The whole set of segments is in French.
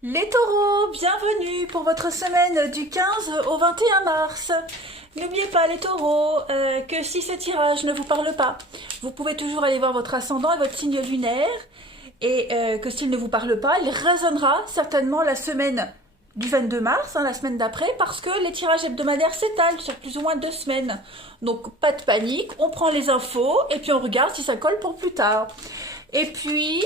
Les taureaux, bienvenue pour votre semaine du 15 au 21 mars. N'oubliez pas les taureaux que si ce tirage ne vous parle pas, vous pouvez toujours aller voir votre ascendant et votre signe lunaire et que s'il ne vous parle pas, il résonnera certainement la semaine du 22 mars, la semaine d'après, parce que les tirages hebdomadaires s'étalent sur plus ou moins 2 semaines. Donc pas de panique, on prend les infos et puis on regarde si ça colle pour plus tard. Et puis,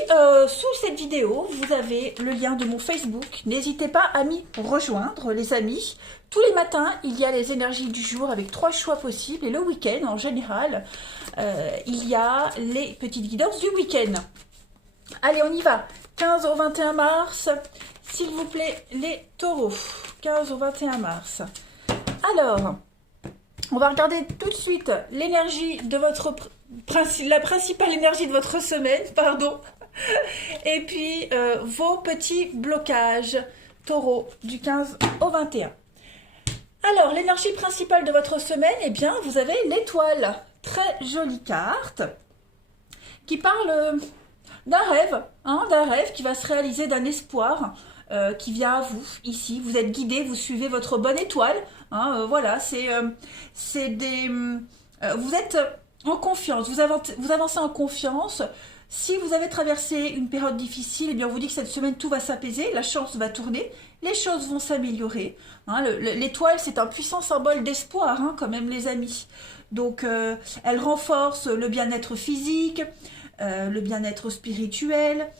sous cette vidéo, vous avez le lien de mon Facebook. N'hésitez pas à m'y rejoindre, les amis. Tous les matins, il y a les énergies du jour avec 3 choix possibles. Et le week-end, en général, il y a les petites guidances du week-end. Allez, on y va. 15 au 21 mars, s'il vous plaît, les taureaux. 15 au 21 mars. Alors, on va regarder tout de suite l'énergie de votre... la principale énergie de votre semaine, pardon. Et puis, vos petits blocages, taureau, du 15 au 21. Alors, l'énergie principale de votre semaine, eh bien, vous avez l'étoile. Très jolie carte qui parle d'un rêve qui va se réaliser, d'un espoir qui vient à vous, ici. Vous êtes guidé, vous suivez votre bonne étoile. Voilà, c'est des... vous êtes en confiance, vous avancez en confiance. Si vous avez traversé une période difficile, eh bien on vous dit que cette semaine tout va s'apaiser, la chance va tourner, les choses vont s'améliorer. L'étoile, c'est un puissant symbole d'espoir, quand même les amis. Donc elle renforce le bien-être physique, le bien-être spirituel.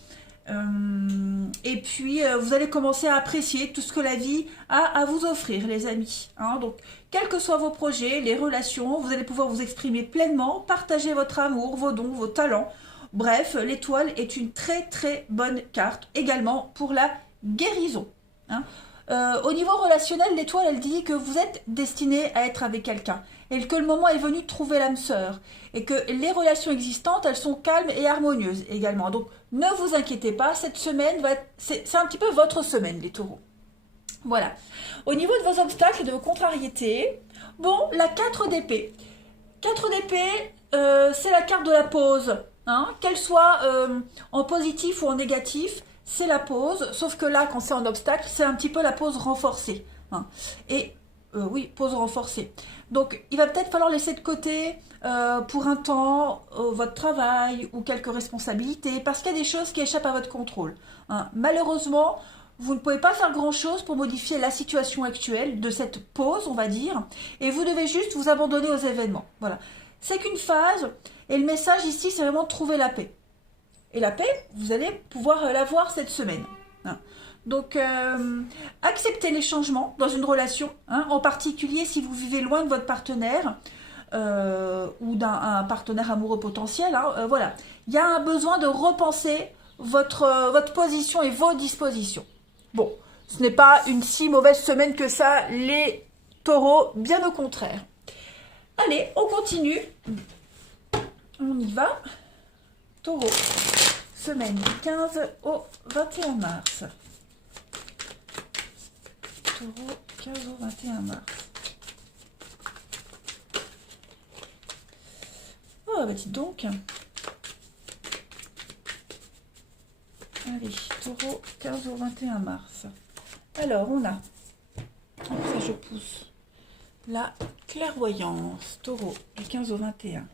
Et puis vous allez commencer à apprécier tout ce que la vie a à vous offrir, les amis. Donc quels que soient vos projets, les relations, vous allez pouvoir vous exprimer pleinement, partager votre amour, vos dons, vos talents. Bref, l'étoile est une très très bonne carte également pour la guérison. Au niveau relationnel, l'étoile, elle dit que vous êtes destiné à être avec quelqu'un et que le moment est venu de trouver l'âme sœur et que les relations existantes, elles sont calmes et harmonieuses également. Donc, ne vous inquiétez pas, cette semaine, c'est un petit peu votre semaine, les taureaux. Voilà. Au niveau de vos obstacles et de vos contrariétés, bon, la 4 d'épée. 4 d'épée, c'est la carte de la pause. Qu'elle soit en positif ou en négatif, c'est la pause, sauf que là, quand c'est en obstacle, c'est un petit peu la pause renforcée. Et oui, pause renforcée. Donc, il va peut-être falloir laisser de côté pour un temps votre travail ou quelques responsabilités, parce qu'il y a des choses qui échappent à votre contrôle. Malheureusement, vous ne pouvez pas faire grand-chose pour modifier la situation actuelle de cette pause, on va dire, et vous devez juste vous abandonner aux événements. Voilà. C'est qu'une phase, et le message ici, c'est vraiment de trouver la paix. Et la paix, vous allez pouvoir l'avoir cette semaine. Donc, acceptez les changements dans une relation, en particulier si vous vivez loin de votre partenaire ou d'un partenaire amoureux potentiel. Voilà, il y a un besoin de repenser votre position et vos dispositions. Bon, ce n'est pas une si mauvaise semaine que ça, les taureaux, bien au contraire. Allez, on continue. On y va. Taureau, semaine du 15 au 21 mars. Taureau, 15 au 21 mars. Oh, bah dites donc. Allez, taureau, 15 au 21 mars. Alors, on a, ça je pousse, la clairvoyance. Taureau, du 15 au 21.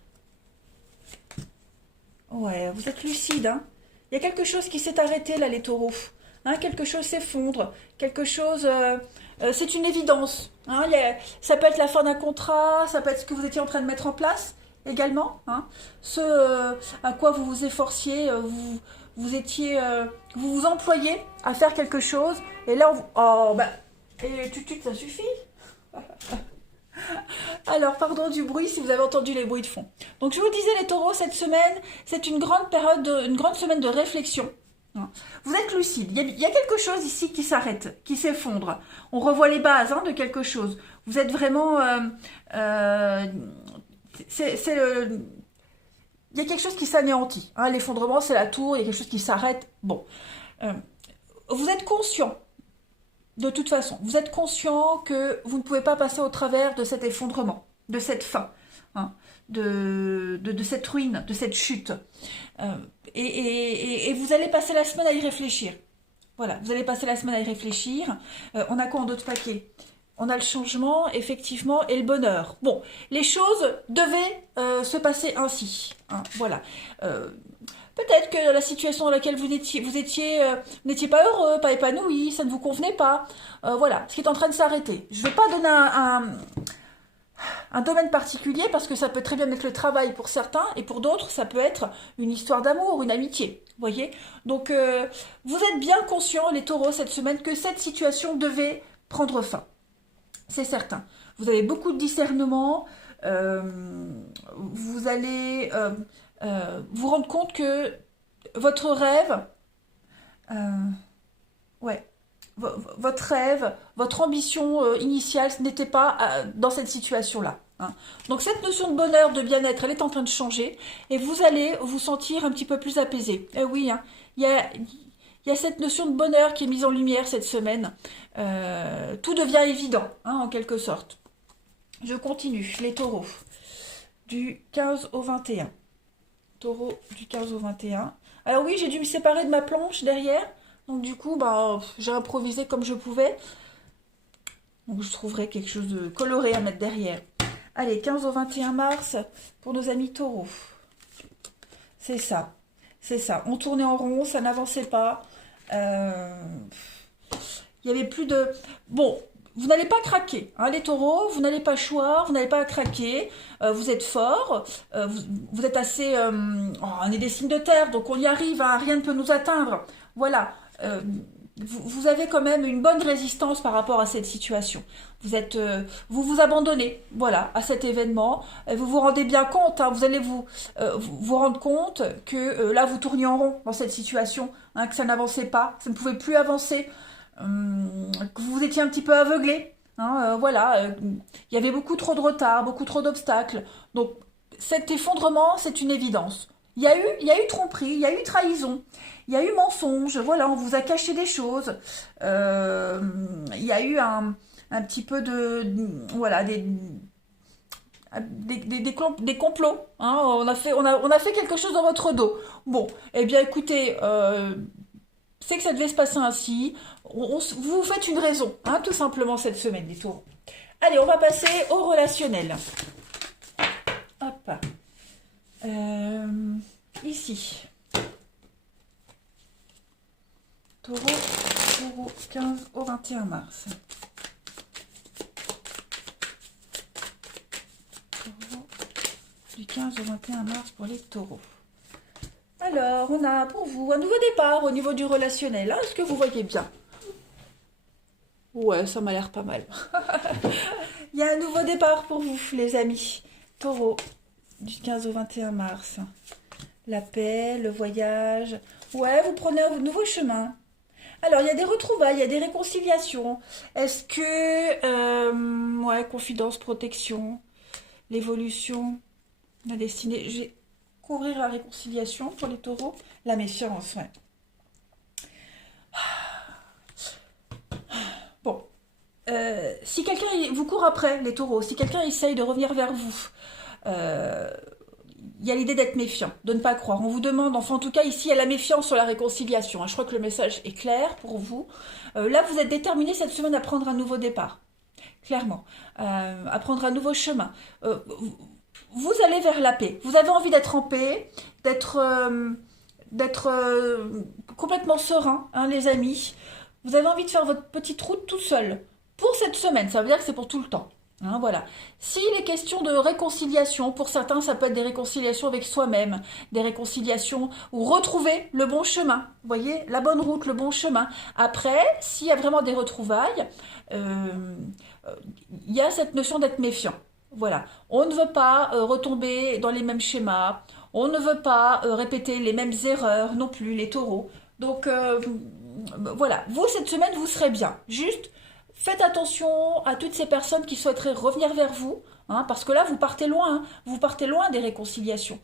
Ouais, vous êtes lucide, Il y a quelque chose qui s'est arrêté, là, les taureaux. Quelque chose s'effondre. Quelque chose... c'est une évidence. Ça peut être la fin d'un contrat, ça peut être ce que vous étiez en train de mettre en place, également. Ce à quoi vous vous efforciez, vous étiez... vous vous employez à faire quelque chose, et là, et tout de suite, ça suffit. Alors, pardon du bruit si vous avez entendu les bruits de fond. Donc, je vous disais, les taureaux, cette semaine, c'est une grande semaine de réflexion. Vous êtes lucide. Il y a quelque chose ici qui s'arrête, qui s'effondre. On revoit les bases de quelque chose. Vous êtes vraiment... il y a quelque chose qui s'anéantit. L'effondrement, c'est la tour. Il y a quelque chose qui s'arrête. Bon. Vous êtes conscient. De toute façon, vous êtes conscient que vous ne pouvez pas passer au travers de cet effondrement, de cette fin, de cette ruine, de cette chute. Et vous allez passer la semaine à y réfléchir. Voilà, vous allez passer la semaine à y réfléchir. On a quoi en d'autres paquets? On a le changement, effectivement, et le bonheur. Bon, les choses devaient se passer ainsi. Hein, voilà. Peut-être que la situation dans laquelle vous n'étiez pas heureux, pas épanoui, ça ne vous convenait pas. Voilà, ce qui est en train de s'arrêter. Je ne vais pas donner un domaine particulier parce que ça peut très bien être le travail pour certains et pour d'autres, ça peut être une histoire d'amour, une amitié. Vous voyez? Donc, vous êtes bien conscients, les taureaux, cette semaine, que cette situation devait prendre fin. C'est certain. Vous avez beaucoup de discernement. Vous allez vous rendre compte que votre rêve, ouais, votre rêve, votre ambition initiale, ce n'était pas dans cette situation-là. Hein. Donc cette notion de bonheur, de bien-être, elle est en train de changer et vous allez vous sentir un petit peu plus apaisé. Eh oui, hein, il y a cette notion de bonheur qui est mise en lumière cette semaine. Tout devient évident, hein, en quelque sorte. Je continue, les taureaux, du 15 au 21. Taureau du 15 au 21. Alors oui, j'ai dû me séparer de ma planche derrière. Donc du coup, bah, j'ai improvisé comme je pouvais. Donc je trouverai quelque chose de coloré à mettre derrière. Allez, 15 au 21 mars pour nos amis taureaux. C'est ça. C'est ça. On tournait en rond, ça n'avançait pas. Il y avait plus de... Bon, vous n'allez pas craquer, hein, les taureaux, vous n'allez pas choir, vous n'allez pas craquer, vous êtes forts, vous êtes assez... on est des signes de terre, donc on y arrive, hein, rien ne peut nous atteindre. Voilà, vous avez quand même une bonne résistance par rapport à cette situation. Vous vous abandonnez, voilà, à cet événement. Vous vous rendez bien compte, hein, vous allez vous rendre compte que là, vous tourniez en rond dans cette situation, hein, que ça n'avançait pas, ça ne pouvait plus avancer. Que vous étiez un petit peu aveuglé, hein, voilà, il y avait beaucoup trop de retard, beaucoup trop d'obstacles. Donc cet effondrement, c'est une évidence. Il y a eu tromperie, il y a eu trahison, il y a eu mensonge, voilà, on vous a caché des choses. Il y a eu un petit peu voilà, des complots, hein, on a fait quelque chose dans votre dos. Bon, eh bien écoutez, c'est que ça devait se passer ainsi. Vous faites une raison, hein, tout simplement, cette semaine, les taureaux. Allez, on va passer au relationnel. Hop. Ici. Taureau, 15 au 21 mars. Taureau, du 15 au 21 mars pour les taureaux. Alors, on a pour vous un nouveau départ au niveau du relationnel. Est-ce que vous voyez bien? Ouais, ça m'a l'air pas mal. Il y a un nouveau départ pour vous, les amis. Taureau, du 15 au 21 mars. La paix, le voyage. Ouais, vous prenez un nouveau chemin. Alors, il y a des retrouvailles, il y a des réconciliations. Est-ce que... ouais, confidence, protection, l'évolution, la destinée... J'ai couvrir la réconciliation pour les taureaux. La méfiance, ouais. Bon. Si quelqu'un vous court après, les taureaux, si quelqu'un essaye de revenir vers vous, il y a l'idée d'être méfiant, de ne pas croire. On vous demande, enfin en tout cas ici, il y a la méfiance sur la réconciliation. Hein. Je crois que le message est clair pour vous. Là, vous êtes déterminé cette semaine à prendre un nouveau départ. Clairement. À prendre un nouveau chemin. Vous allez vers la paix. Vous avez envie d'être en paix, d'être complètement serein, hein, les amis. Vous avez envie de faire votre petite route tout seul. Pour cette semaine, ça veut dire que c'est pour tout le temps. Hein, voilà. S'il est question de réconciliation, pour certains, ça peut être des réconciliations avec soi-même, des réconciliations ou retrouver le bon chemin. Vous voyez, la bonne route, le bon chemin. Après, s'il y a vraiment des retrouvailles, il y a cette notion d'être méfiant. Voilà, on ne veut pas retomber dans les mêmes schémas, on ne veut pas répéter les mêmes erreurs non plus, les taureaux. Donc voilà, vous cette semaine vous serez bien. Juste faites attention à toutes ces personnes qui souhaiteraient revenir vers vous, hein, parce que là vous partez loin, hein, vous partez loin des réconciliations.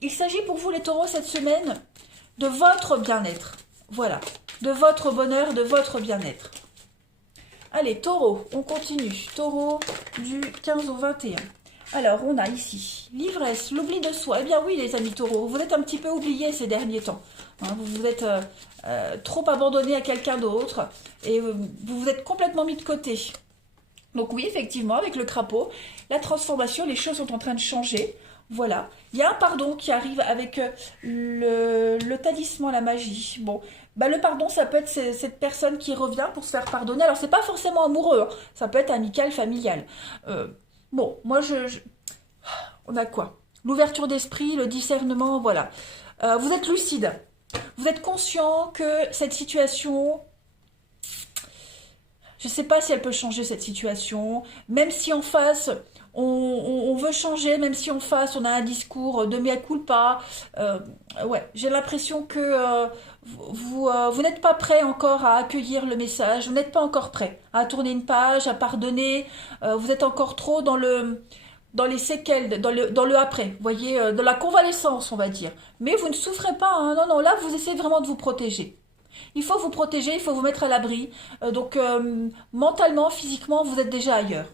Il s'agit pour vous les taureaux cette semaine de votre bien-être, voilà, de votre bonheur, de votre bien-être. Allez, taureau, on continue. Taureau du 15 au 21. Alors, on a ici l'ivresse, l'oubli de soi. Eh bien oui, les amis taureaux, vous êtes un petit peu oubliés ces derniers temps. hein. Vous vous êtes trop abandonné à quelqu'un d'autre et vous vous êtes complètement mis de côté. Donc oui, effectivement, avec le crapaud, la transformation, les choses sont en train de changer. Voilà. Il y a un pardon qui arrive avec le talisman, la magie. Bon, bah le pardon, ça peut être cette personne qui revient pour se faire pardonner. Alors, c'est pas forcément amoureux, hein. Ça peut être amical, familial. Bon, moi, on a quoi? L'ouverture d'esprit, le discernement, voilà. Vous êtes lucide. Vous êtes conscient que cette situation, je ne sais pas si elle peut changer cette situation, même si en face, on veut changer, même si en face, on a un discours de mea culpa. Ouais, j'ai l'impression que vous n'êtes pas prêt encore à accueillir le message, vous n'êtes pas encore prêt à tourner une page, à pardonner. Vous êtes encore trop dans les séquelles, dans le après, vous voyez, dans la convalescence, on va dire. Mais vous ne souffrez pas, hein. Non, non, là, vous essayez vraiment de vous protéger. Il faut vous protéger, il faut vous mettre à l'abri. Donc, mentalement, physiquement, vous êtes déjà ailleurs.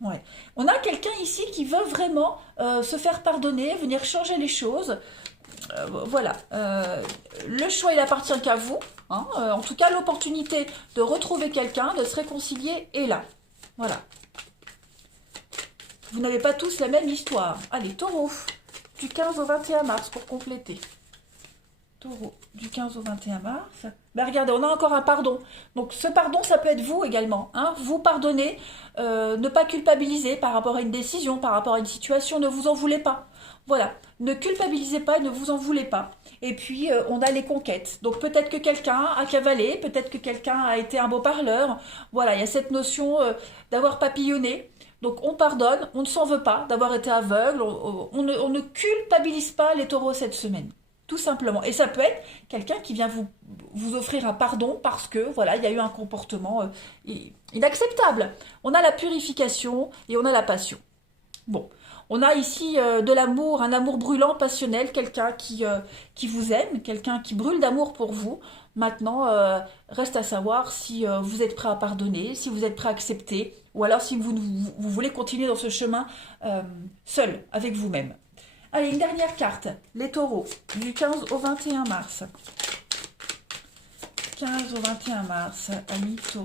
Ouais. On a quelqu'un ici qui veut vraiment se faire pardonner, venir changer les choses. Voilà. Le choix, il appartient qu'à vous, hein. En tout cas, l'opportunité de retrouver quelqu'un, de se réconcilier est là. Voilà. Vous n'avez pas tous la même histoire. Allez, taureau, du 15 au 21 mars pour compléter. Taureau, du 15 au 21 mars. Ben regardez, on a encore un pardon. Donc ce pardon, ça peut être vous également, hein. Vous pardonnez, ne pas culpabiliser par rapport à une décision, par rapport à une situation, ne vous en voulez pas. Voilà, ne culpabilisez pas, ne vous en voulez pas. Et puis, on a les conquêtes. Donc peut-être que quelqu'un a cavalé, peut-être que quelqu'un a été un beau parleur. Voilà, il y a cette notion d'avoir papillonné. Donc on pardonne, on ne s'en veut pas d'avoir été aveugle, on ne culpabilise pas les taureaux cette semaine. Tout simplement. Et ça peut être quelqu'un qui vient vous offrir un pardon parce que, voilà, il y a eu un comportement inacceptable. On a la purification et on a la passion. Bon, on a ici de l'amour, un amour brûlant, passionnel, quelqu'un qui vous aime, quelqu'un qui brûle d'amour pour vous. Maintenant, reste à savoir si vous êtes prêt à pardonner, si vous êtes prêt à accepter, ou alors si vous voulez continuer dans ce chemin seul, avec vous-même. Allez, une dernière carte, les taureaux, du 15 au 21 mars. 15 au 21 mars, amis taureaux.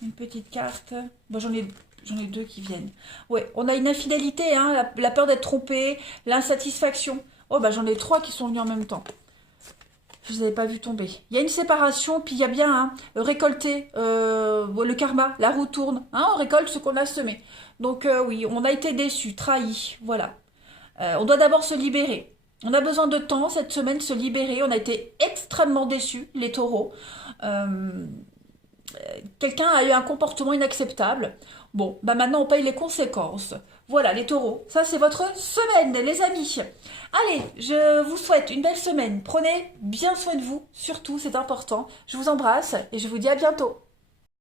Une petite carte. Bon, j'en ai deux qui viennent. Ouais, on a une infidélité, hein, la peur d'être trompé, l'insatisfaction. Oh, bah j'en ai trois qui sont venus en même temps. Je ne vous avais pas vu tomber. Il y a une séparation, puis il y a bien récolter le karma, la roue tourne. Hein, on récolte ce qu'on a semé. Donc oui, on a été déçus, trahis, voilà. On doit d'abord se libérer. On a besoin de temps cette semaine, se libérer. On a été extrêmement déçus, les taureaux. Quelqu'un a eu un comportement inacceptable. Bon, bah maintenant on paye les conséquences. Voilà les taureaux, ça c'est votre semaine les amis. Allez, je vous souhaite une belle semaine. Prenez bien soin de vous, surtout c'est important. Je vous embrasse et je vous dis à bientôt.